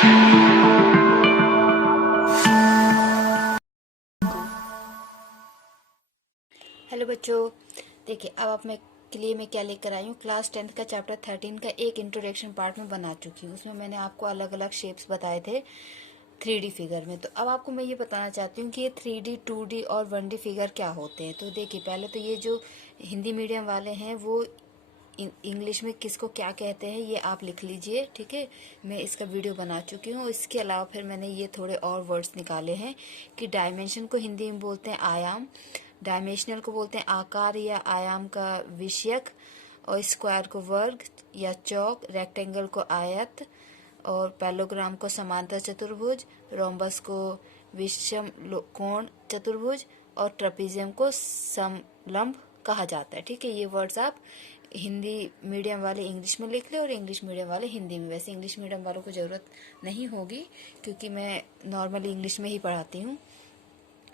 Hello बच्चों, देखिए अब आप मैं के लिए मैं क्या लेकर आई हूँ। क्लास 10th का चैप्टर 13 का एक इंट्रोडक्शन पार्ट में बना चुकी हूँ। उसमें मैंने आपको अलग अलग शेप्स बताए थे 3D फिगर में। तो अब आपको मैं ये बताना चाहती हूँ कि ये 3D 2D और 1D फिगर क्या होते हैं। तो देखिए, पहले तो ये जो हिंदी मीडियम वाले हैं वो इंग्लिश में किसको क्या कहते हैं ये आप लिख लीजिए, ठीक है। मैं इसका वीडियो बना चुकी हूँ। इसके अलावा फिर मैंने ये थोड़े और वर्ड्स निकाले हैं कि डायमेंशन को हिंदी में बोलते हैं आयाम, डायमेंशनल को बोलते हैं आकार या आयाम का विषयक, और स्क्वायर को वर्ग या चौक, रेक्टेंगल को आयत, और पैलोग्राम को समांतर चतुर्भुज, रोम्बस को विषम कोण चतुर्भुज, और ट्रपीजियम को समलंब कहा जाता है, ठीक है। ये वर्ड्स आप हिंदी मीडियम वाले इंग्लिश में लिख ले और इंग्लिश मीडियम वाले हिंदी में। वैसे इंग्लिश मीडियम वालों को ज़रूरत नहीं होगी क्योंकि मैं नॉर्मली इंग्लिश में ही पढ़ाती हूँ।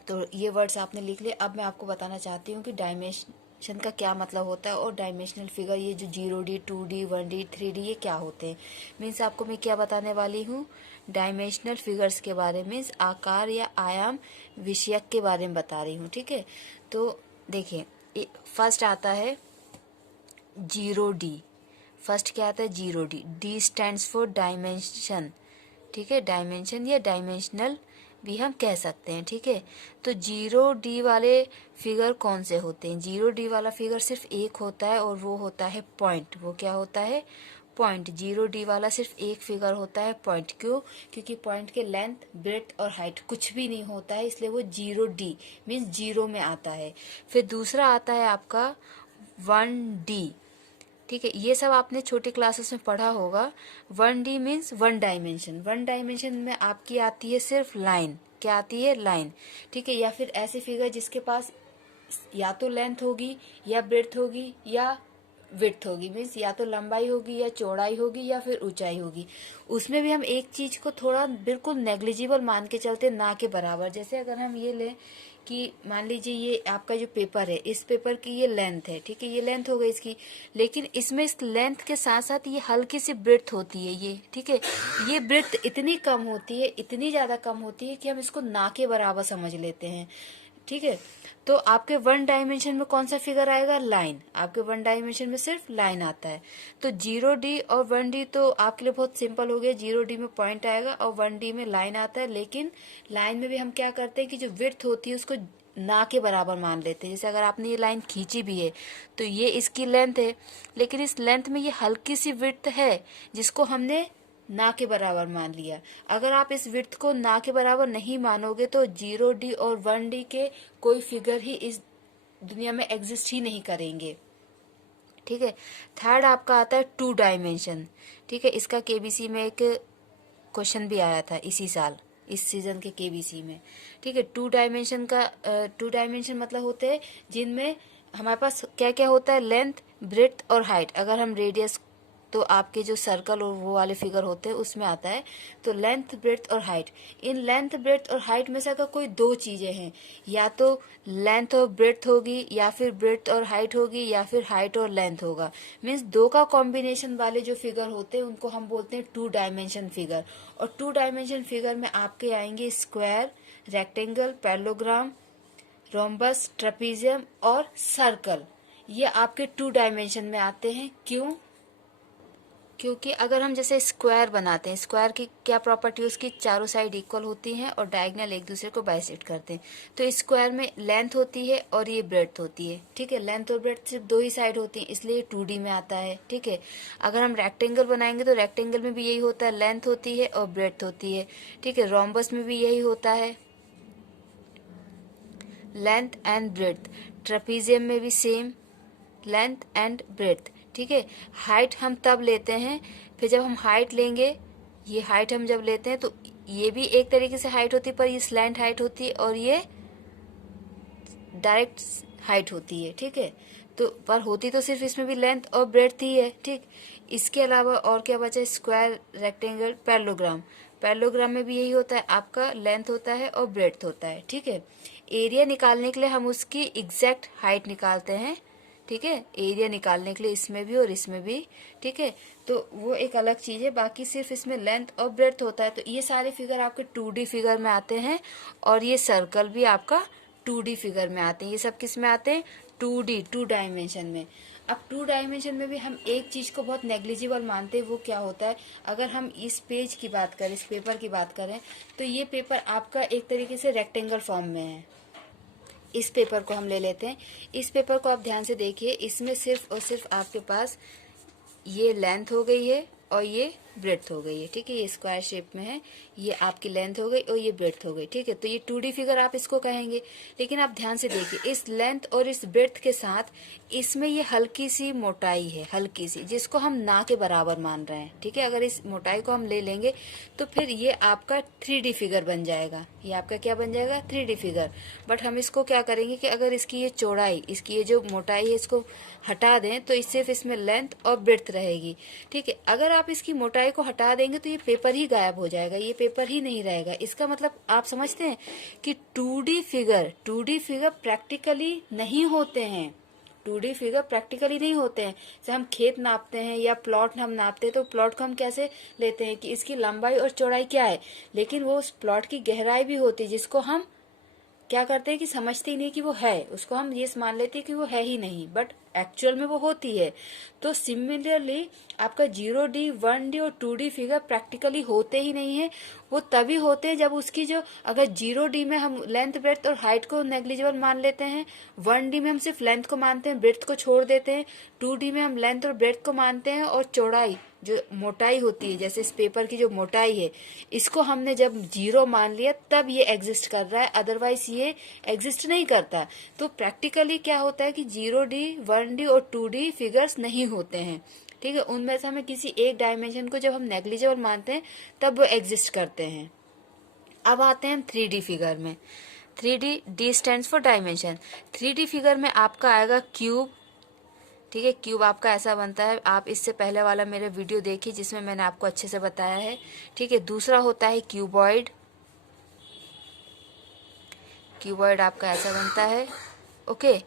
तो ये वर्ड्स आपने लिख लिए। अब मैं आपको बताना चाहती हूँ कि डायमेंशन का क्या मतलब होता है और डायमेंशनल फिगर ये जो 0D 2D 1D 3D ये क्या होते हैं। मीन्स आपको मैं क्या बताने वाली हूँ, डायमेंशनल फिगर्स के बारे में, आकार या आयाम विषयक के बारे में बता रही हूँ, ठीक है। तो देखिए, फर्स्ट आता है 0D। फर्स्ट क्या आता है 0D। D stands for dimension, ठीक है। डायमेंशन या डायमेंशनल भी हम कह सकते हैं, ठीक है। तो 0D वाले फिगर कौन से होते हैं? 0D वाला फिगर सिर्फ एक होता है और वो होता है पॉइंट। वो क्या होता है? पॉइंट। 0D वाला सिर्फ एक फिगर होता है, पॉइंट। क्यों? क्योंकि पॉइंट के लेंथ, ब्रेड्थ और हाइट कुछ भी नहीं होता है, इसलिए वो 0D मीन्स जीरो में आता है। फिर दूसरा आता है आपका 1D, ठीक है। ये सब आपने छोटी क्लासेस में पढ़ा होगा। 1D means one dimension. One dimension में आपकी आती है सिर्फ लाइन। क्या आती है? लाइन, ठीक है। या फिर ऐसे फिगर जिसके पास या तो लेंथ होगी या ब्रेड्थ होगी या विड्थ होगी, मीन्स या तो लंबाई होगी या चौड़ाई होगी या फिर ऊंचाई होगी। उसमें भी हम एक चीज को थोड़ा बिल्कुल नेग्लिजिबल मान के चलते, ना के बराबर। जैसे अगर हम ये लें कि मान लीजिए ये आपका जो पेपर है, इस पेपर की ये लेंथ है, ठीक है। ये लेंथ हो गई इसकी, लेकिन इसमें इस लेंथ के साथ साथ ये हल्की सी ब्रेड्थ होती है, ये, ठीक है। ये ब्रेड्थ इतनी कम होती है, इतनी ज्यादा कम होती है कि हम इसको ना के बराबर समझ लेते हैं, ठीक है। तो आपके वन डायमेंशन में कौन सा फिगर आएगा? लाइन। आपके वन डायमेंशन में सिर्फ लाइन आता है। तो 0D और 1D तो आपके लिए बहुत सिंपल हो गया। 0D में पॉइंट आएगा और 1D में लाइन आता है। लेकिन लाइन में भी हम क्या करते हैं कि जो विड्थ होती है उसको ना के बराबर मान लेते हैं। जैसे अगर आपने ये लाइन खींची भी है तो ये इसकी लेंथ है, लेकिन इस लेंथ में ये हल्की सी विड्थ है जिसको हमने ना के बराबर मान लिया। अगर आप इस विड्थ को ना के बराबर नहीं मानोगे तो 0D और 1D के कोई फिगर ही इस दुनिया में एग्जिस्ट ही नहीं करेंगे, ठीक है। थर्ड आपका आता है 2 डायमेंशन, ठीक है। इसका केबीसी में एक क्वेश्चन भी आया था इसी साल, इस सीजन के केबीसी में, ठीक है। 2 डायमेंशन का 2 डायमेंशन मतलब होते हैं जिनमें हमारे पास क्या क्या होता है? लेंथ, ब्रेड्थ और हाइट। अगर हम रेडियस, तो आपके जो सर्कल और वो वाले फिगर होते हैं उसमें आता है। तो लेंथ, ब्रेड्थ और हाइट, इन लेंथ, ब्रेड्थ और हाइट में से अगर कोई दो चीजें हैं, या तो लेंथ और ब्रेड्थ होगी या फिर ब्रेड्थ और हाइट होगी या फिर हाइट और लेंथ होगा, मीन्स दो का कॉम्बिनेशन वाले जो फिगर होते हैं उनको हम बोलते हैं 2 डायमेंशन फिगर। और 2 डायमेंशन फिगर में आपके आएंगे square, rectangle, parallelogram, rhombus, trapezium और सर्कल। ये आपके 2 डायमेंशन में आते हैं। क्यों? क्योंकि अगर हम जैसे स्क्वायर बनाते हैं, स्क्वायर की क्या प्रॉपर्टी है? उसकी चारों साइड इक्वल होती हैं और डायगोनल एक दूसरे को बाइसेक्ट करते हैं। तो स्क्वायर में लेंथ होती है और ये ब्रेड्थ होती है, ठीक है। लेंथ और ब्रेड्थ सिर्फ दो ही साइड होती है, इसलिए 2D में आता है, ठीक है। अगर हम रेक्टेंगल बनाएंगे तो रेक्टेंगल में भी यही होता है, लेंथ होती है और ब्रेड्थ होती है, ठीक है। रोम्बस में भी यही होता है, लेंथ एंड ब्रेड्थ। ट्रेपीजियम में भी सेम, लेंथ एंड ब्रेड्थ, ठीक है। हाइट हम तब लेते हैं, फिर जब हम हाइट लेंगे, ये हाइट हम जब लेते हैं तो ये भी एक तरीके से हाइट होती है, पर ये स्लैंट हाइट होती है और ये डायरेक्ट हाइट होती है, ठीक है। तो पर होती तो सिर्फ इसमें भी लेंथ और ब्रेड्थ ही है, ठीक। इसके अलावा और क्या बचा? Square, rectangle, parallelogram. पैरेललोग्राम में भी यही होता है, आपका लेंथ होता है और ब्रेड्थ होता है, ठीक है। एरिया निकालने के लिए हम उसकी एग्जैक्ट हाइट निकालते हैं, ठीक है, एरिया निकालने के लिए इसमें भी और इसमें भी, ठीक है। तो वो एक अलग चीज है, बाकी सिर्फ इसमें लेंथ और ब्रेड्थ होता है। तो ये सारे फिगर आपके 2D फिगर में आते हैं, और ये सर्कल भी आपका 2D फिगर में आते हैं। ये सब किस में आते हैं? 2D, 2 डायमेंशन में। अब 2 डायमेंशन में भी हम एक चीज को बहुत नेग्लिजिबल मानते हैं, वो क्या होता है? अगर हम इस पेज की बात करें, इस पेपर की बात करें, तो ये पेपर आपका एक तरीके से रेक्टेंगल फॉर्म में है। इस पेपर को हम ले लेते हैं। इस पेपर को आप ध्यान से देखिए, इसमें सिर्फ और सिर्फ आपके पास ये लेंथ हो गई है और ये ब्रेड्थ हो गई है, ठीक है। ये स्क्वायर शेप में है, ये आपकी लेंथ हो गई और ये ब्रेड्थ हो गई, ठीक है। तो ये 2D फिगर आप इसको कहेंगे। लेकिन आप ध्यान से देखिए, इस लेंथ और इस ब्रेड्थ के साथ इसमें ये हल्की सी मोटाई है, हल्की सी, जिसको हम ना के बराबर मान रहे हैं, ठीक है। अगर इस मोटाई को हम ले लेंगे तो फिर ये आपका 3D फिगर बन जाएगा। ये आपका क्या बन जाएगा? 3D figure. बट हम इसको क्या करेंगे कि अगर इसकी ये चौड़ाई, इसकी ये जो मोटाई है, इसको हटा दें तो सिर्फ इसमें लेंथ और ब्रेड्थ रहेगी, ठीक है। अगर आप इसकी मोटाई को हटा देंगे तो ये पेपर ही गायब हो जाएगा, ये पेपर ही नहीं रहेगा। इसका मतलब आप समझते हैं कि 2D फिगर प्रैक्टिकली नहीं होते हैं। 2D फिगर प्रैक्टिकली नहीं होते हैं। जैसे हम खेत नापते हैं या प्लॉट हम नापते हैं, तो प्लॉट को हम कैसे लेते हैं कि इसकी लंबाई और चौड़ाई क्या है, लेकिन वो उस प्लॉट की गहराई भी होती है, जिसको हम क्या करते हैं कि समझते ही नहीं कि वो है, उसको हम ये मान लेते हैं कि वो है ही नहीं, बट एक्चुअल में वो होती है। तो सिमिलरली आपका 0D, 1D और 2D फिगर प्रैक्टिकली होते ही नहीं है। वो तभी होते हैं जब उसकी जो, अगर 0D में हम लेंथ, ब्रेड्थ और हाइट को नेग्लिजिबल मान लेते हैं, 1D में हम सिर्फ लेंथ को मानते हैं, ब्रेड्थ को छोड़ देते हैं, 2D में हम लेंथ और ब्रेड्थ को मानते हैं, और चौड़ाई जो मोटाई होती है, जैसे इस पेपर की जो मोटाई है, इसको हमने जब 0 मान लिया तब ये एग्जिस्ट कर रहा है, अदरवाइज ये एग्जिस्ट नहीं करता। तो प्रैक्टिकली क्या होता है कि 0D, 1D और 2D फिगर्स नहीं होते हैं, ठीक है। उनमें से हमें किसी एक डायमेंशन को जब हम नेग्लिजिबल मानते हैं तब वो एग्जिस्ट करते हैं। अब आते हैं हम 3D फिगर में। 3D, D stands for dimension. 3D figure में आपका आएगा क्यूब, ठीक है। क्यूब आपका ऐसा बनता है, आप इससे पहले वाला मेरे वीडियो देखिए जिसमें मैंने आपको अच्छे से बताया है, ठीक है। दूसरा होता है क्यूबॉइड। क्यूबॉइड आपका ऐसा बनता है, ओके।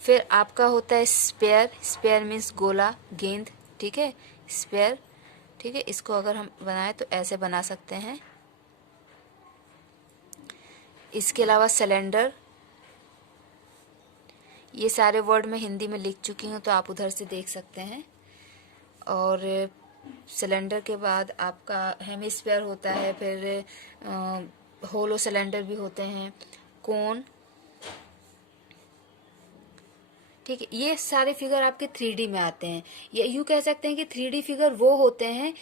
फिर आपका होता है स्पेयर। स्पेयर मीन्स गोला, गेंद, ठीक है, स्पेयर, ठीक है। इसको अगर हम बनाए तो ऐसे बना सकते हैं। इसके अलावा सिलेंडर। ये सारे वर्ड मैं हिंदी में लिख चुकी हूँ, तो आप उधर से देख सकते हैं। और सिलेंडर के बाद आपका हेमिस्फीयर होता है, फिर होलो सिलेंडर भी होते हैं, कोन, ठीक है। ये सारे फिगर आपके 3D में आते हैं। ये यूँ कह सकते हैं कि 3D फिगर वो होते हैं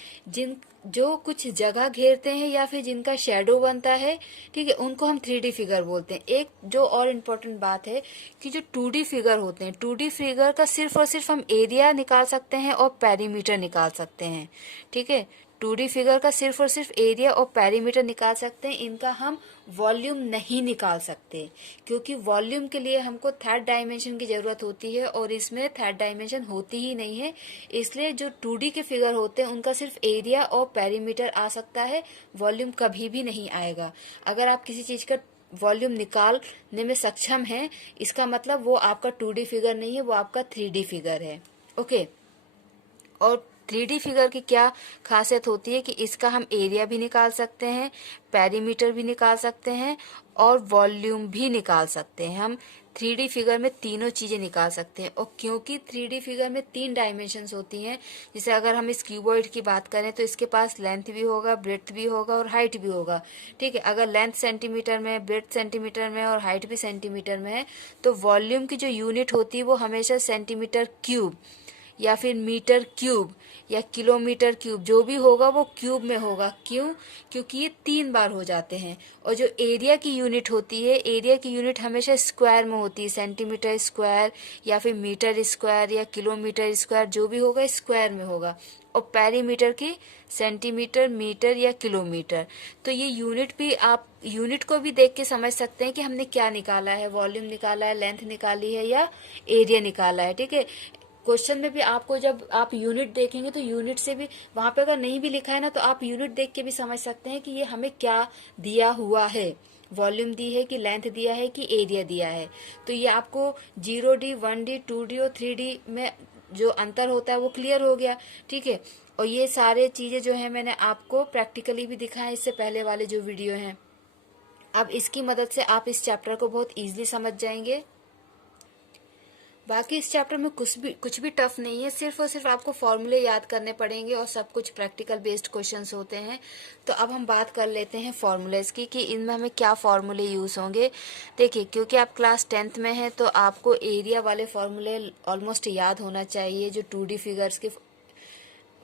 जो कुछ जगह घेरते हैं या फिर जिनका शेडो बनता है, ठीक है, उनको हम 3D फिगर बोलते हैं। एक जो और इम्पोर्टेंट बात है कि जो 2D फिगर होते हैं, 2D फिगर का सिर्फ और सिर्फ हम एरिया निकाल सकते हैं और पेरीमीटर निकाल सकते हैं, ठीक है। 2D फिगर का सिर्फ और सिर्फ एरिया और पेरीमीटर निकाल सकते हैं, इनका हम वॉल्यूम नहीं निकाल सकते, क्योंकि वॉल्यूम के लिए हमको थर्ड डायमेंशन की जरूरत होती है और इसमें थर्ड डायमेंशन होती ही नहीं है। इसलिए जो 2D के फिगर होते हैं उनका सिर्फ एरिया और पेरीमीटर आ सकता है, वॉल्यूम कभी भी नहीं आएगा। अगर आप किसी चीज का वॉल्यूम निकालने में सक्षम हैं, इसका मतलब वो आपका 2D फिगर नहीं है, वो आपका 3D फिगर है, ओके। और 3D फिगर की क्या खासियत होती है कि इसका हम एरिया भी निकाल सकते हैं, पेरीमीटर भी निकाल सकते हैं और वॉल्यूम भी निकाल सकते हैं। हम 3D फिगर में तीनों चीजें निकाल सकते हैं। और क्योंकि 3D फिगर में 3 डायमेंशंस होती हैं, जैसे अगर हम इस क्यूबॉइड की बात करें तो इसके पास लेंथ भी होगा, ब्रेड्थ भी होगा और हाइट भी होगा, ठीक है। अगर लेंथ सेंटीमीटर में, ब्रेड्थ सेंटीमीटर में और हाइट भी सेंटीमीटर में है, तो वॉल्यूम की जो यूनिट होती है वो हमेशा सेंटीमीटर क्यूब या फिर मीटर क्यूब या किलोमीटर क्यूब, जो भी होगा वो क्यूब में होगा। क्यों? क्योंकि ये 3 बार हो जाते हैं। और जो एरिया की यूनिट होती है, एरिया की यूनिट हमेशा स्क्वायर में होती है, सेंटीमीटर स्क्वायर या फिर मीटर स्क्वायर या किलोमीटर स्क्वायर, जो भी होगा स्क्वायर में होगा। और पेरीमीटर की सेंटीमीटर, मीटर या किलोमीटर। तो ये यूनिट भी, आप यूनिट को भी देख के समझ सकते हैं कि हमने क्या निकाला है, वॉल्यूम निकाला है, लेंथ निकाली है या एरिया निकाला है, ठीक है। क्वेश्चन में भी आपको जब आप यूनिट देखेंगे तो यूनिट से भी वहां पे अगर नहीं भी लिखा है ना तो आप यूनिट देख के भी समझ सकते हैं कि ये हमें क्या दिया हुआ है, वॉल्यूम दी है कि लेंथ दिया है कि एरिया दिया है। तो ये आपको 0D 1D 2D और 3D में जो अंतर होता है वो क्लियर हो गया। ठीक है, और ये सारे चीजें जो है मैंने आपको प्रैक्टिकली भी दिखाया इससे पहले वाले जो वीडियो हैं। अब इसकी मदद से आप इस चैप्टर को बहुत इजीली समझ जाएंगे। बाकी इस चैप्टर में कुछ भी टफ नहीं है, सिर्फ और सिर्फ आपको फॉर्मूले याद करने पड़ेंगे और सब कुछ प्रैक्टिकल बेस्ड क्वेश्चंस होते हैं। तो अब हम बात कर लेते हैं फॉर्मूलेस की कि इनमें हमें क्या फॉर्मूले यूज होंगे। देखिए, क्योंकि आप क्लास 10th में हैं तो आपको एरिया वाले फॉर्मूले ऑलमोस्ट याद होना चाहिए। जो 2D फिगर्स के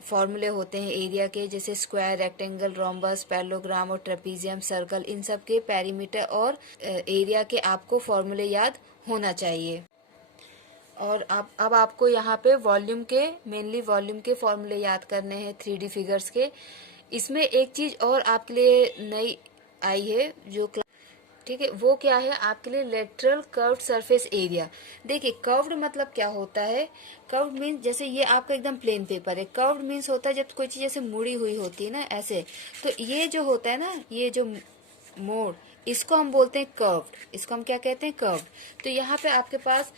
फॉर्मूले होते हैं एरिया के, जैसे स्क्वायर, रेक्टेंगल, रोम्बस, पैरेललोग्राम और ट्रेपीजियम, सर्कल, इन सब के पेरीमीटर और एरिया के आपको फॉर्मूले याद होना चाहिए। और अब आपको यहाँ पे वॉल्यूम के, मेनली वॉल्यूम के फॉर्मूले याद करने हैं 3D फिगर्स के। इसमें एक चीज और आपके लिए नई आई है जो ठीक है, वो क्या है आपके लिए, लेटरल कर्व्ड सरफेस एरिया। देखिए, कर्व्ड मतलब क्या होता है, कर्व्ड मीन्स जैसे ये आपका एकदम प्लेन पेपर है। कर्व्ड मीन्स होता है जब कोई चीज ऐसे मुड़ी हुई होती है ना ऐसे, तो ये जो होता है ना, ये जो मोड़, इसको हम बोलते हैं कर्व्ड। इसको हम क्या कहते हैं, कर्व्ड। तो यहाँ पे आपके पास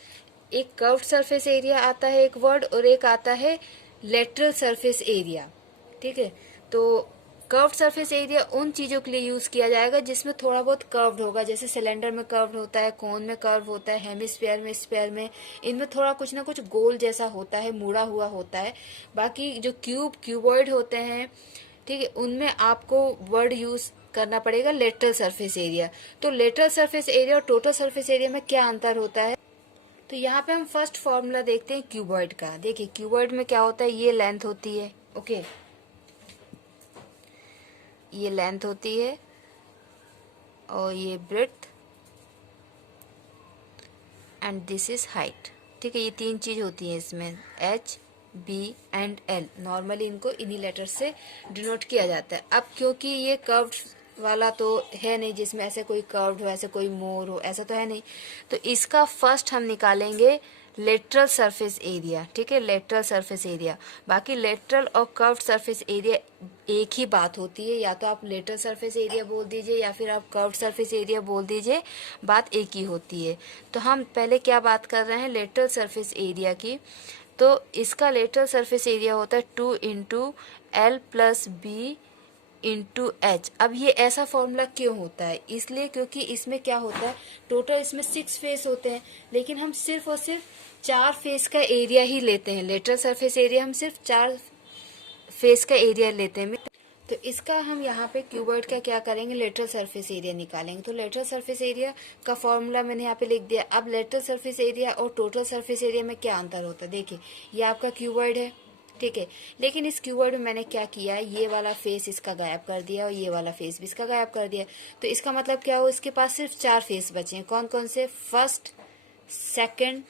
एक कर्व्ड सरफेस एरिया आता है एक वर्ड, और एक आता है लेटरल सरफेस एरिया। ठीक है, तो कर्व्ड सरफेस एरिया उन चीजों के लिए यूज किया जाएगा जिसमें थोड़ा बहुत कर्व्ड होगा, जैसे सिलेंडर में कर्व्ड होता है, कोन में कर्व होता है, हेमिस्फीयर में, स्फीयर में, इनमें थोड़ा कुछ ना कुछ गोल जैसा होता है, मुड़ा हुआ होता है। बाकी जो क्यूबॉइड होते हैं, ठीक है, उनमें आपको वर्ड यूज करना पड़ेगा लेटरल सरफेस एरिया। तो लेटरल सरफेस एरिया और टोटल सरफेस एरिया में क्या अंतर होता है, तो यहाँ पे हम फर्स्ट फॉर्मूला देखते हैं क्यूबॉइड का। देखिए, क्यूबॉइड में क्या होता है, ये लेंथ होती है, ओके, ये लेंथ होती है और ये breadth and this is height. ठीक है, ये तीन चीज होती है इसमें, H, B and L। Normally इनको इन्हीं लेटर से डिनोट किया जाता है। अब क्योंकि ये कर्व्ड वाला तो है नहीं जिसमें ऐसे कोई कर्व्ड हो, ऐसे कोई मोर हो, ऐसा तो है नहीं, तो इसका फर्स्ट हम निकालेंगे लेटरल सरफेस एरिया। ठीक है, लेटरल सरफेस एरिया। बाकी लेटरल और कर्व्ड सरफेस एरिया एक ही बात होती है, या तो आप लेटरल सरफेस एरिया बोल दीजिए या फिर आप कर्व्ड सरफेस एरिया बोल दीजिए, बात एक ही होती है। तो हम पहले क्या बात कर रहे हैं, लेटरल सरफेस एरिया की। तो इसका लेटरल सरफेस एरिया होता है 2 into L plus B into H। अब ये ऐसा फॉर्मूला क्यों होता है, इसलिए क्योंकि इसमें क्या होता है, टोटल इसमें 6 फेस होते हैं, लेकिन हम सिर्फ और सिर्फ 4 फेस का एरिया ही लेते हैं। लेटरल सरफेस एरिया हम सिर्फ 4 फेस का एरिया लेते हैं। तो इसका हम यहाँ पे क्यूबॉइड का क्या करेंगे, लेटरल सरफेस एरिया निकालेंगे। तो लेटरल सरफेस एरिया का फॉर्मूला मैंने यहाँ पे लिख दिया। अब लेटरल सरफेस एरिया और टोटल सरफेस एरिया में क्या अंतर होता है, देखिए ये आपका क्यूबॉइड है, ठीक है, लेकिन इस क्यूबॉइड में मैंने क्या किया है, ये वाला फेस इसका गायब कर दिया और ये वाला फेस भी इसका गायब कर दिया। तो इसका मतलब क्या हो, इसके पास सिर्फ 4 फेस बचे हैं। कौन कौन से, first, second,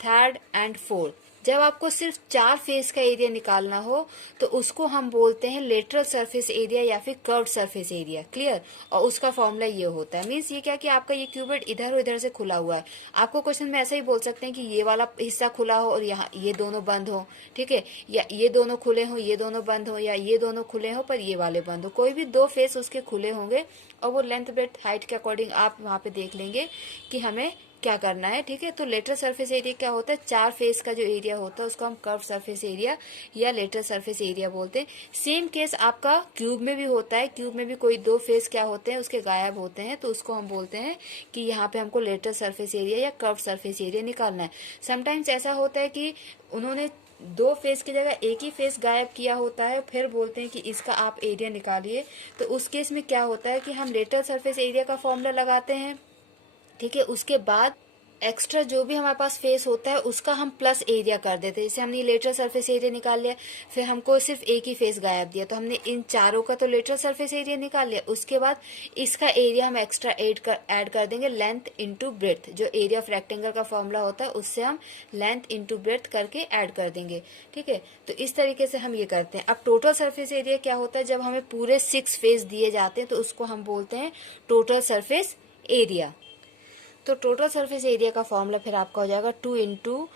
third and fourth. जब आपको सिर्फ 4 फेस का एरिया निकालना हो तो उसको हम बोलते हैं लेटरल सरफेस एरिया या फिर कर्व्ड सरफेस एरिया। क्लियर, और उसका फॉर्मूला ये होता है, मीन्स ये क्या कि आपका ये क्यूबॉइड इधर और इधर से खुला हुआ है। आपको क्वेश्चन में ऐसा ही बोल सकते हैं कि ये वाला हिस्सा खुला हो और यहाँ ये दोनों बंद हो, ठीक है, या ये दोनों खुले हो, ये दोनों बंद हो, या ये दोनों खुले हो पर ये वाले बंद हो। कोई भी 2 फेस उसके खुले होंगे और वो लेंथ ब्रेड्थ हाइट के अकॉर्डिंग आप वहां पे देख लेंगे कि हमें क्या करना है। ठीक है, तो लेटरल सरफेस एरिया क्या होता है, 4 फेस का जो एरिया होता है उसको हम कर्व सरफेस एरिया या लेटरल सरफेस एरिया बोलते हैं। सेम केस आपका क्यूब में भी होता है। क्यूब में भी कोई 2 फेस क्या होते हैं, उसके गायब होते हैं, तो उसको हम बोलते हैं कि यहाँ पे हमको लेटरल सरफेस एरिया या कर्व सरफेस एरिया निकालना है। समटाइम्स ऐसा होता है कि उन्होंने 2 फेस की जगह एक ही फेस गायब किया होता है, फिर बोलते हैं कि इसका आप एरिया निकालिए। तो उस केस में क्या होता है कि हम लेटरल सरफेस एरिया का फॉर्मूला लगाते हैं, ठीक है, उसके बाद एक्स्ट्रा जो भी हमारे पास फेस होता है उसका हम प्लस एरिया कर देते हैं। जैसे हमने लेटरल सरफेस एरिया निकाल लिया, फिर हमको सिर्फ एक ही फेस गायब दिया, तो हमने इन चारों का तो लेटरल सरफेस एरिया निकाल लिया। उसके बाद इसका एरिया हम एक्स्ट्रा ऐड कर देंगे, लेंथ इंटू ब्रेड्थ। जो एरिया ऑफ रेक्टेंगल का फॉर्मूला होता है उससे हम लेंथ इंटू ब्रेड्थ करके ऐड कर देंगे। ठीक है, तो इस तरीके से हम ये करते हैं। अब टोटल सरफेस एरिया क्या होता है, जब हमें पूरे 6 फेस दिए जाते हैं तो उसको हम बोलते हैं टोटल सरफेस एरिया। तो टोटल सरफेस एरिया का फॉर्मूला फिर आपका हो जाएगा 2 into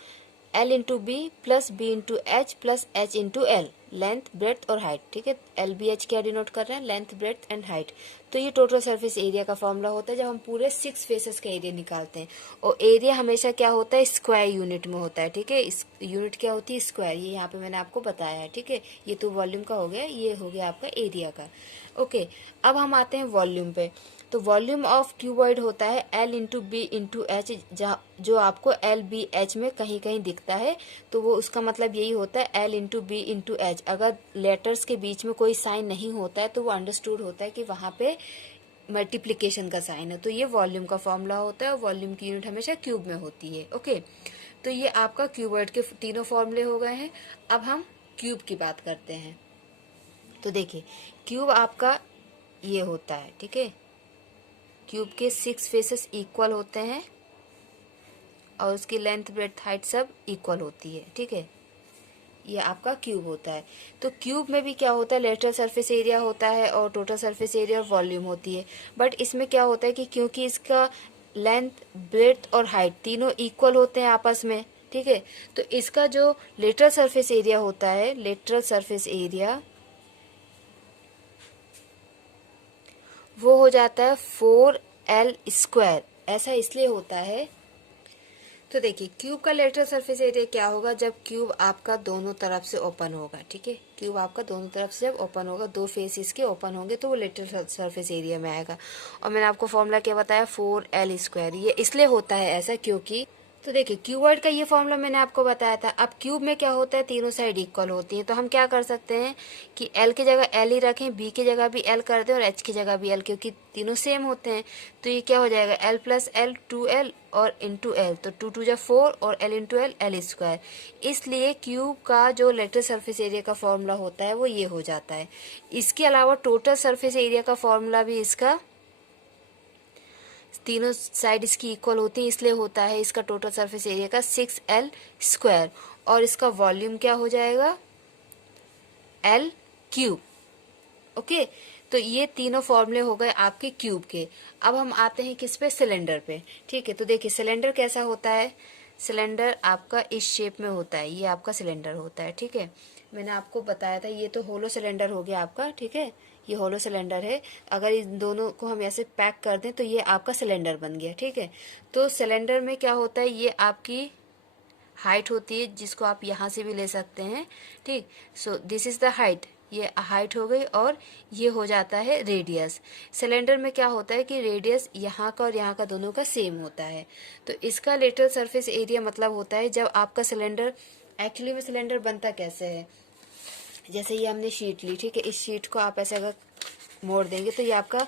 L into B plus B into H plus H into L, length breadth और हाइट। ठीक है, एल बी एच क्या डिनोट कर रहे हैं, लेंथ ब्रेड्थ एंड हाइट। तो ये टोटल सरफेस एरिया का फॉर्मूला होता है जब हम पूरे 6 फेसेस का एरिया निकालते हैं। और एरिया हमेशा क्या होता है, स्क्वायर यूनिट में होता है। ठीक है, इस यूनिट क्या होती है, स्क्वायर। ये यहाँ पे मैंने आपको बताया है। ठीक है, ये तो वॉल्यूम का हो गया, ये हो गया आपका एरिया का। ओके, अब हम आते हैं वॉल्यूम पे। तो वॉल्यूम ऑफ क्यूबॉइड होता है L into B into H, जो आपको L B H में कहीं कहीं दिखता है। तो वो उसका मतलब यही होता है L into B into H. अगर लेटर्स के बीच में कोई साइन नहीं होता है तो वो अंडरस्टूड होता है कि वहाँ पे मल्टीप्लिकेशन का साइन है। तो ये वॉल्यूम का फॉर्मूला होता है और वॉल्यूम की यूनिट हमेशा क्यूब में होती है। ओके, तो ये आपका क्यूबॉइड के तीनों फॉर्मूले हो गए हैं। अब हम क्यूब की बात करते हैं। तो देखिए, क्यूब आपका ये होता है। ठीक है, क्यूब के 6 फेसेस इक्वल होते हैं और उसकी लेंथ ब्रेड्थ हाइट सब इक्वल होती है। ठीक है, ये आपका क्यूब होता है। तो क्यूब में भी क्या होता है, लेटरल सरफेस एरिया होता है और टोटल सरफेस एरिया और वॉल्यूम होती है। बट इसमें क्या होता है कि क्योंकि इसका लेंथ ब्रेड्थ और हाइट तीनों इक्वल होते हैं आपस में। ठीक है, तो इसका जो लेटरल सरफेस एरिया होता है, लेटरल सरफेस एरिया वो हो जाता है 4L स्क्वायर। ऐसा इसलिए होता है, तो देखिए क्यूब का लेटरल सरफेस एरिया क्या होगा, जब क्यूब आपका दोनों तरफ से ओपन होगा। ठीक है, क्यूब आपका दोनों तरफ से जब ओपन होगा, दो फेस इसके ओपन होंगे तो वो लेटरल सरफेस एरिया में आएगा। और मैंने आपको फॉर्मूला क्या बताया, 4L स्क्वायर। ये इसलिए होता है ऐसा क्योंकि, तो देखिए क्यूबॉइड का ये फॉर्मूला मैंने आपको बताया था। अब क्यूब में क्या होता है, तीनों साइड इक्वल होती हैं। तो हम क्या कर सकते हैं कि L की जगह L ही रखें, B की जगह भी L कर दें और H की जगह भी L, क्योंकि तीनों सेम होते हैं। तो ये क्या हो जाएगा, L प्लस L 2L और इंटू L, तो 2 2 जा 4 और L into L L square. इसलिए क्यूब का जो लेटरल सरफेस एरिया का फॉर्मूला होता है वो ये हो जाता है। इसके अलावा टोटल सरफेस एरिया का फॉर्मूला भी इसका, तीनों साइड इसकी इक्वल होती है इसलिए होता है इसका टोटल सरफेस एरिया का 6L स्क्वायर। और इसका वॉल्यूम क्या हो जाएगा, L क्यूब। ओके, तो ये तीनों फॉर्मूले हो गए आपके क्यूब के। अब हम आते हैं किस पे, सिलेंडर पे। ठीक है, तो देखिए सिलेंडर कैसा होता है, सिलेंडर आपका इस शेप में होता है। ये आपका सिलेंडर होता है। ठीक है, मैंने आपको बताया था, ये तो होलो सिलेंडर हो गया आपका। ठीक है, ये होलो सिलेंडर है। अगर इन दोनों को हम ऐसे पैक कर दें तो ये आपका सिलेंडर बन गया। ठीक है, तो सिलेंडर में क्या होता है, ये आपकी हाइट होती है जिसको आप यहाँ से भी ले सकते हैं। ठीक, so this is the height, ये हाइट हो गई और ये हो जाता है रेडियस। सिलेंडर में क्या होता है कि रेडियस यहाँ का और यहाँ का दोनों का सेम होता है। तो इसका लेटरल सरफेस एरिया मतलब होता है जब आपका सिलेंडर, एक्चुअली में सिलेंडर बनता कैसे है, जैसे ये हमने शीट ली। ठीक है, इस शीट को आप ऐसे अगर मोड़ देंगे तो ये आपका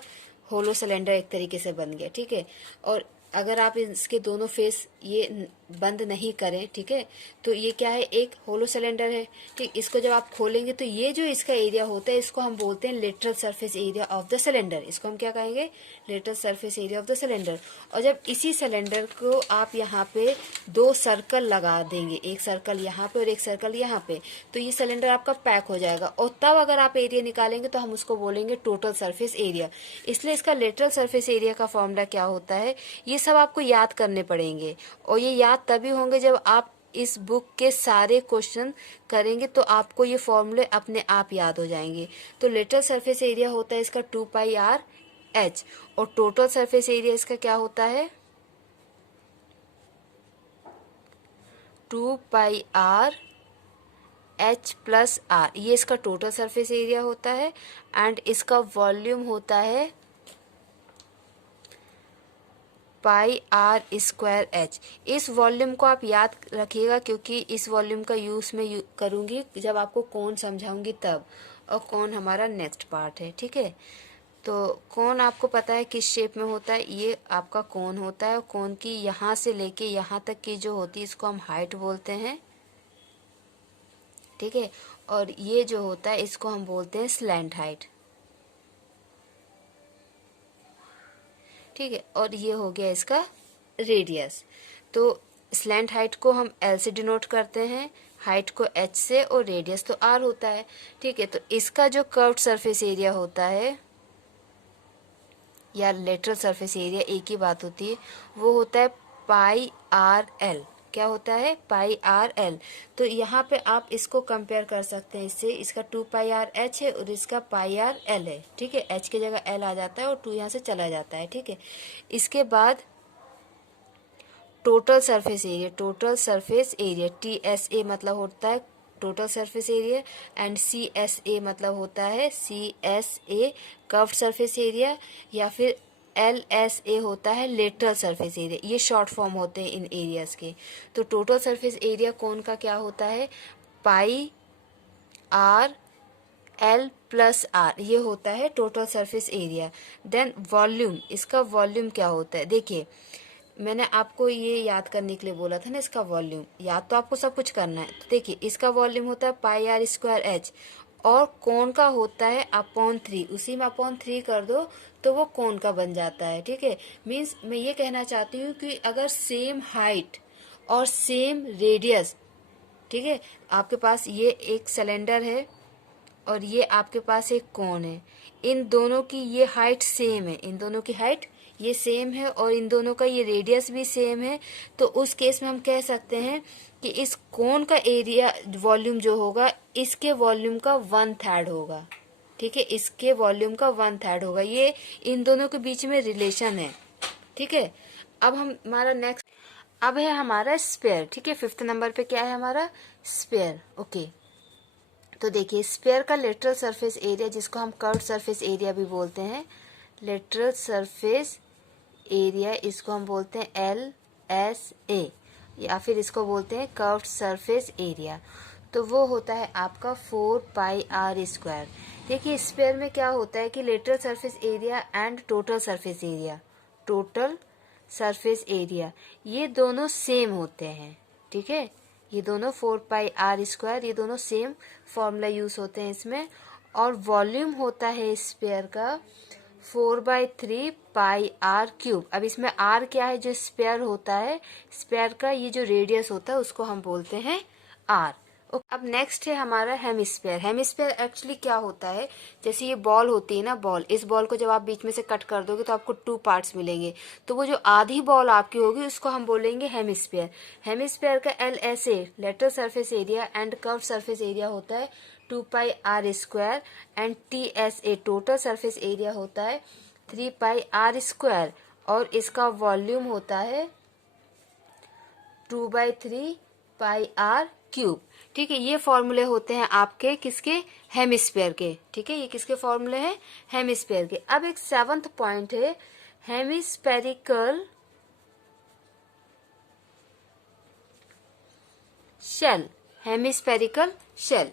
होलो सिलेंडर एक तरीके से बन गया। ठीक है, और अगर आप इसके दोनों फेस ये बंद नहीं करें, ठीक है, तो ये क्या है, एक होलो सिलेंडर है। ठीक, इसको जब आप खोलेंगे तो ये जो इसका एरिया होता है इसको हम बोलते हैं lateral surface area of the cylinder. इसको हम क्या कहेंगे, lateral surface area of the cylinder. और जब इसी सिलेंडर को आप यहाँ पे 2 सर्कल लगा देंगे, एक सर्कल यहाँ पे और एक सर्कल यहाँ पे, तो ये सिलेंडर आपका पैक हो जाएगा। और तब अगर आप एरिया निकालेंगे तो हम उसको बोलेंगे टोटल सरफेस एरिया। इसलिए इसका लेटरल सरफेस एरिया का फॉर्मूला क्या होता है, ये सब आपको याद करने पड़ेंगे। और ये याद तभी होंगे जब आप इस बुक के सारे क्वेश्चन करेंगे तो आपको ये फॉर्मूले अपने आप याद हो जाएंगे। तो लेटरल सरफेस एरिया होता है इसका 2πr/h और टोटल सरफेस एरिया इसका क्या होता है, 2πr/h+r। ये इसका टोटल सरफेस एरिया होता है एंड इसका वॉल्यूम होता है πr²h। इस वॉल्यूम को आप याद रखिएगा क्योंकि इस वॉल्यूम का यूज मैं करूंगी जब आपको कोण समझाऊंगी तब, और कोण हमारा नेक्स्ट पार्ट है। ठीक है, तो कोण आपको पता है किस शेप में होता है, ये आपका कोण होता है। कोण की यहाँ से लेके यहाँ तक की जो होती है इसको हम हाइट बोलते हैं। ठीक है, और ये जो होता है इसको हम बोलते हैं स्लैंट हाइट। ठीक है, और ये हो गया इसका रेडियस। तो स्लैंट हाइट को हम L से डिनोट करते हैं, हाइट को H से, और रेडियस तो R होता है। ठीक है, तो इसका जो कर्व्ड सरफेस एरिया होता है या लेटरल सरफेस एरिया, एक ही बात होती है, वो होता है πRL। क्या होता है, पाई आर एल। तो यहाँ पे आप इसको कंपेयर कर सकते हैं इससे, इसका 2 पाई आर एच है और इसका पाई आर एल है, ठीक है। एच की जगह एल आ जाता है और 2 यहाँ से चला जाता है, ठीक है। इसके बाद total surface area, total surface area TSA मतलब होता है total surface area, and CSA मतलब होता है CSA कर्व्ड सरफेस एरिया, या फिर LSA होता है लेटरल सरफेस एरिया। ये शॉर्ट फॉर्म होते हैं इन एरियाज के। तो टोटल सरफेस एरिया कोन का क्या होता है, pi R L plus R, ये होता है total surface area. Then volume, इसका वॉल्यूम क्या होता है, देखिए मैंने आपको ये याद करने के लिए बोला था ना, इसका वॉल्यूम याद तो आपको सब कुछ करना है। तो देखिए इसका वॉल्यूम होता है पाई आर स्क्वायर एच, और कोन का होता है अपॉन 3, उसी में अपॉन 3 कर दो तो वो कोन का बन जाता है, ठीक है। मीन्स मैं ये कहना चाहती हूँ कि अगर सेम हाइट और सेम रेडियस, ठीक है, आपके पास ये एक सिलेंडर है और ये आपके पास एक कोन है, इन दोनों की ये हाइट सेम है, इन दोनों की हाइट ये सेम है और इन दोनों का ये रेडियस भी सेम है, तो उस केस में हम कह सकते हैं कि इस कोन का एरिया वॉल्यूम जो होगा इसके वॉल्यूम का 1/3 होगा, ठीक है, इसके वॉल्यूम का 1/3 होगा। ये इन दोनों के बीच में रिलेशन है, ठीक है। अब हम हमारा नेक्स्ट अब है हमारा स्फीयर, ठीक है। 5th नंबर पे क्या है हमारा, स्फीयर, ओके। तो देखिए स्फीयर का लेटरल सरफेस एरिया, जिसको हम कर्व्ड सरफेस एरिया भी बोलते हैं, लेटरल सरफेस एरिया, इसको हम बोलते हैं LSA, या फिर इसको बोलते हैं कर्व्ड सरफेस एरिया। तो वो होता है आपका 4 पाई आर स्क्वायर। देखिए स्फीयर में क्या होता है कि lateral surface area and total surface area, total surface area ये दोनों सेम होते हैं, ठीक है। ये दोनों 4 पाई आर स्क्वायर, ये दोनों सेम फॉर्मूला यूज होते हैं इसमें। और वॉल्यूम होता है स्फीयर का 4/3 पाई आर क्यूब। अब इसमें आर क्या है, जो स्फीयर होता है, स्फीयर का ये जो रेडियस होता है उसको हम बोलते हैं आर। अब नेक्स्ट है हमारा हेमिस्फीयर। हेमिस्फीयर एक्चुअली क्या होता है, जैसे ये बॉल होती है ना, बॉल, इस बॉल को जब आप बीच में से कट कर दोगे तो आपको 2 पार्ट्स मिलेंगे, तो वो जो आधी बॉल आपकी होगी उसको हम बोलेंगे हेमिस्फीयर। हेमिस्फीयर का LSA lateral surface area and curve surface area होता है 2 pi R square, and TSA total surface area होता है 3 पाई आर स्क्वायर, और इसका वॉल्यूम होता है 2/3 पाई आर क्यूब, ठीक है। ये फॉर्मूले होते हैं आपके किसके, हेमिस्फीयर के, ठीक है। ये किसके फॉर्मूले हैं, हेमिस्फीयर के। अब एक 7th पॉइंट है हेमिस्फेरिकल शेल, हेमिस्फेरिकल शेल।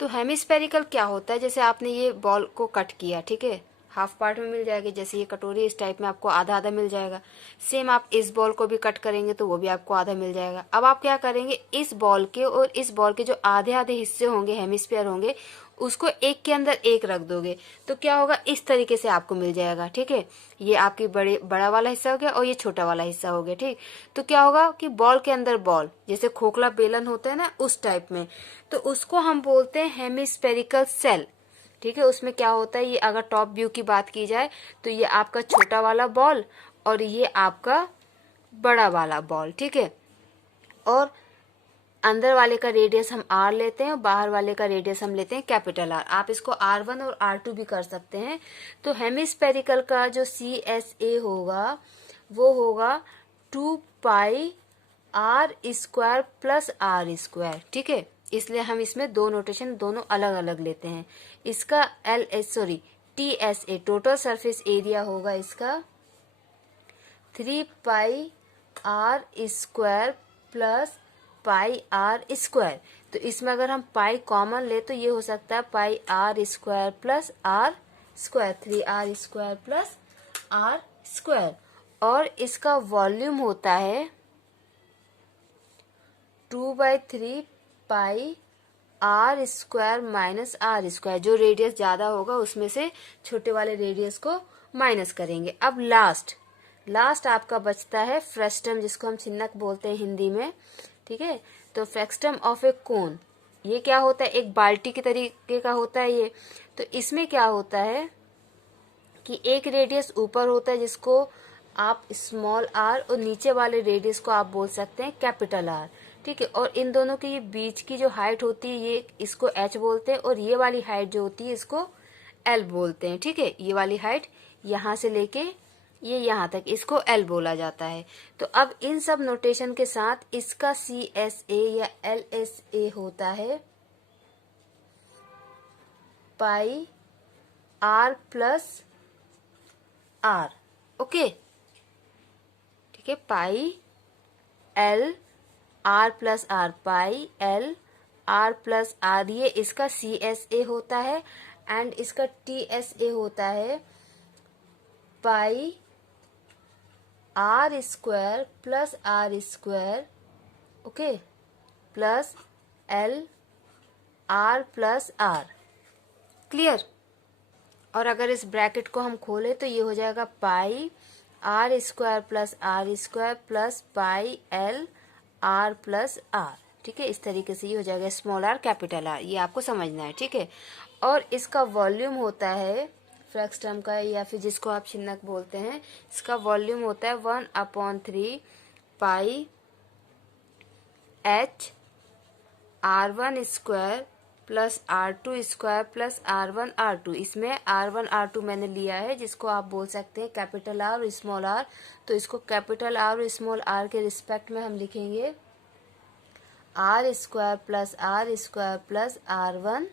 तो हेमिस्फेरिकल क्या होता है, जैसे आपने ये बॉल को कट किया, ठीक है, हाफ पार्ट में मिल जाएगी, जैसे ये कटोरी इस टाइप में आपको आधा आधा मिल जाएगा। सेम आप इस बॉल को भी कट करेंगे तो वो भी आपको आधा मिल जाएगा। अब आप क्या करेंगे, इस बॉल के और इस बॉल के जो आधे आधे हिस्से होंगे, हेमिस्फीयर होंगे, उसको एक के अंदर एक रख दोगे तो क्या होगा, इस तरीके से आपको मिल जाएगा, ठीक है। ये आपकी बड़ा वाला हिस्सा हो गया और ये छोटा वाला हिस्सा हो गया, ठीक। तो क्या होगा कि बॉल के अंदर बॉल, जैसे खोखला बेलन होता है ना उस टाइप में, तो उसको हम बोलते हैं हेमिस्फेरिकल सेल, ठीक है। उसमें क्या होता है, ये अगर टॉप व्यू की बात की जाए तो ये आपका छोटा वाला बॉल और ये आपका बड़ा वाला बॉल, ठीक है। और अंदर वाले का रेडियस हम R लेते हैं और बाहर वाले का रेडियस हम लेते हैं कैपिटल R। आप इसको R1 और R2 भी कर सकते हैं। तो हेमिस्फेरिकल का जो CSA होगा वो होगा 2 pi R square plus R square, ठीक है। इसलिए हम इसमें दो नोटेशन दोनों अलग अलग लेते हैं। इसका TSA टोटल सरफेस एरिया होगा इसका 3 pi R square plus pi R square. तो इसमें अगर हम पाई कॉमन ले तो ये हो सकता है pi R square plus R square, 3R square plus R square. और इसका वॉल्यूम होता है 2/3 pi R square minus R square. जो रेडियस ज्यादा होगा उसमें से छोटे वाले रेडियस को माइनस करेंगे। अब लास्ट आपका बचता है फ्रस्टम, जिसको हम छिन्नक बोलते हैं हिंदी में, ठीक है। तो फ्रस्टम ऑफ ए कोन, ये क्या होता है, एक बाल्टी के तरीके का होता है ये। तो इसमें क्या होता है कि एक रेडियस ऊपर होता है जिसको आप स्मॉल आर और नीचे वाले रेडियस को आप बोल सकते हैं कैपिटल आर, ठीक है। और इन दोनों के ये बीच की जो हाइट होती है ये इसको एच बोलते हैं, और ये वाली हाइट जो होती है इसको एल बोलते हैं, ठीक है। ये वाली हाइट यहाँ से लेके ये यहाँ तक इसको एल बोला जाता है। तो अब इन सब नोटेशन के साथ इसका CSA या LSA होता है pi R plus R, okay, ठीक है। Pi L R plus R, pi L R plus R, ये इसका CSA होता है। एंड इसका TSA होता है pi R square plus R square, okay, plus L R plus R, clear. और अगर इस ब्रैकेट को हम खोलें तो ये हो जाएगा pi R square plus pi L R plus R, ठीक है। इस तरीके से ये हो जाएगा स्मॉल आर कैपिटल आर, ये आपको समझना है, ठीक है। और इसका वॉल्यूम होता है फ्लक्स टर्म का, या फिर जिसको आप छिन्नक बोलते हैं, इसका वॉल्यूम होता है 1/3 पाई H R1 square plus R2 square plus R1 R2। इसमें R1 R2 मैंने लिया है जिसको आप बोल सकते हैं कैपिटल आर और स्मॉल आर। तो इसको कैपिटल आर और स्मॉल आर के रिस्पेक्ट में हम लिखेंगे R square plus R1,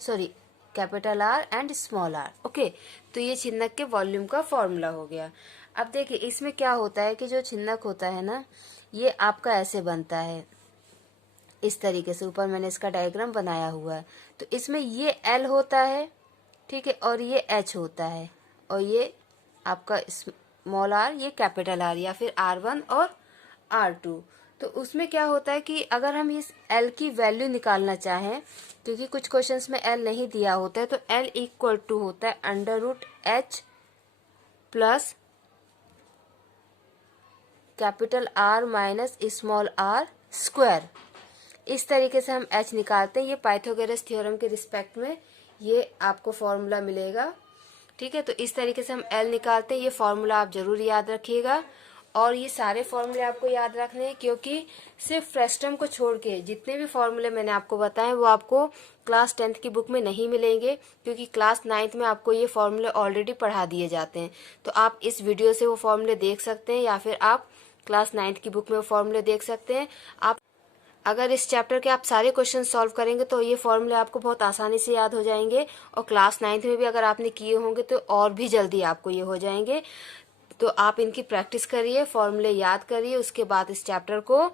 sorry, capital R and small R, okay. तो ये छिन्नक के वॉल्यूम का फॉर्मूला हो गया। अब देखिए इसमें क्या होता है कि जो छिन्नक होता है ना, ये आपका ऐसे बनता है, इस तरीके से। ऊपर मैंने इसका डायग्राम बनाया हुआ है। तो इसमें ये L होता है, ठीक है, और ये H होता है, और ये आपका स्मॉल आर, ये कैपिटल आर, या फिर R1 और R2। तो उसमें क्या होता है कि अगर हम इस L की वैल्यू निकालना चाहें, क्योंकि कुछ क्वेश्चंस में L नहीं दिया होता है, तो L इक्वल टू होता है √H plus capital R minus small R square. इस तरीके से हम H निकालते हैं। ये पाइथागोरस थ्योरम के रिस्पेक्ट में ये आपको फॉर्मूला मिलेगा, ठीक है। तो इस तरीके से हम L निकालते हैं। ये फॉर्मूला आप जरूर याद रखिएगा, और ये सारे फॉर्मूले आपको याद रखने हैं, क्योंकि सिर्फ फ्रेस्टम को छोड़ के जितने भी फॉर्मूले मैंने आपको बताए वो आपको क्लास 10th की बुक में नहीं मिलेंगे, क्योंकि क्लास 9th में आपको ये फॉर्मूले ऑलरेडी पढ़ा दिए जाते हैं। तो आप इस वीडियो से वो फॉर्मूले देख सकते हैं, या फिर आप क्लास 9th की बुक में वो फॉर्मूले देख सकते हैं। आप अगर इस चैप्टर के आप सारे क्वेश्चन सॉल्व करेंगे तो ये फॉर्मूले आपको बहुत आसानी से याद हो जाएंगे, और क्लास 9th में भी अगर आपने किए होंगे तो और भी जल्दी आपको ये हो जाएंगे। तो आप इनकी प्रैक्टिस करिए, फॉर्मूले याद करिए, उसके बाद इस चैप्टर को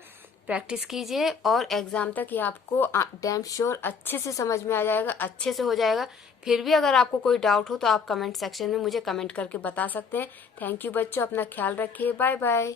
प्रैक्टिस कीजिए, और एग्जाम तक ये आपको डैम श्योर अच्छे से समझ में आ जाएगा, अच्छे से हो जाएगा। फिर भी अगर आपको कोई डाउट हो तो आप कमेंट सेक्शन में मुझे कमेंट करके बता सकते हैं। थैंक यू बच्चों, अपना ख्याल रखिए, बाय बाय।